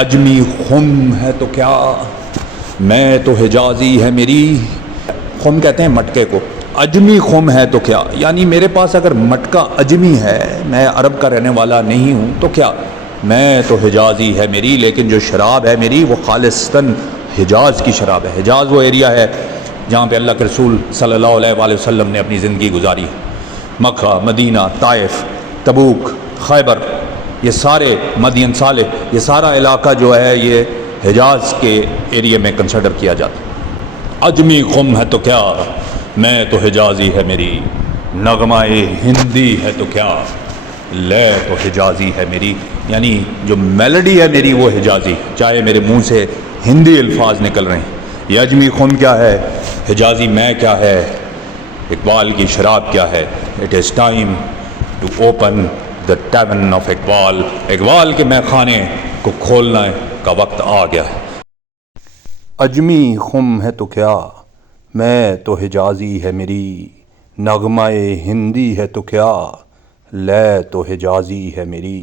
اجمی خم ہے تو کیا، میں تو حجازی ہے میری. خم کہتے ہیں مٹکے کو. اجمی خم ہے تو کیا، یعنی میرے پاس اگر مٹکا اجمی ہے، میں عرب کا رہنے والا نہیں ہوں تو کیا، میں تو حجازی ہے میری. لیکن جو شراب ہے میری وہ خالصتاً حجاز کی شراب ہے. حجاز وہ ایریا ہے جہاں پہ اللہ کے رسول صلی اللہ علیہ وآلہ وسلم نے اپنی زندگی گزاری. مکہ، مدینہ، طائف، تبوک، خیبر، یہ سارے مدین صالح، یہ سارا علاقہ جو ہے یہ حجاز کے ایریے میں کنسیڈر کیا جاتا ہے. اجمی خم ہے تو کیا، میں تو حجازی ہے میری. نغمہ ہندی ہے تو کیا، لے تو حجازی ہے میری. یعنی جو میلڈی ہے میری وہ حجازی، چاہے میرے منہ سے ہندی الفاظ نکل رہے ہیں. یہ اجمی خم کیا ہے، حجازی میں کیا ہے، اقبال کی شراب کیا ہے. It is time to open the tune of Iqbal. Iqbal کے میں خانے کو کھولنا کا وقت آ گیا ہے. اجمی خم ہے تو کیا، میں تو حجازی ہے میری. نغمہ ہندی ہے تو کیا، لے تو حجازی ہے میری.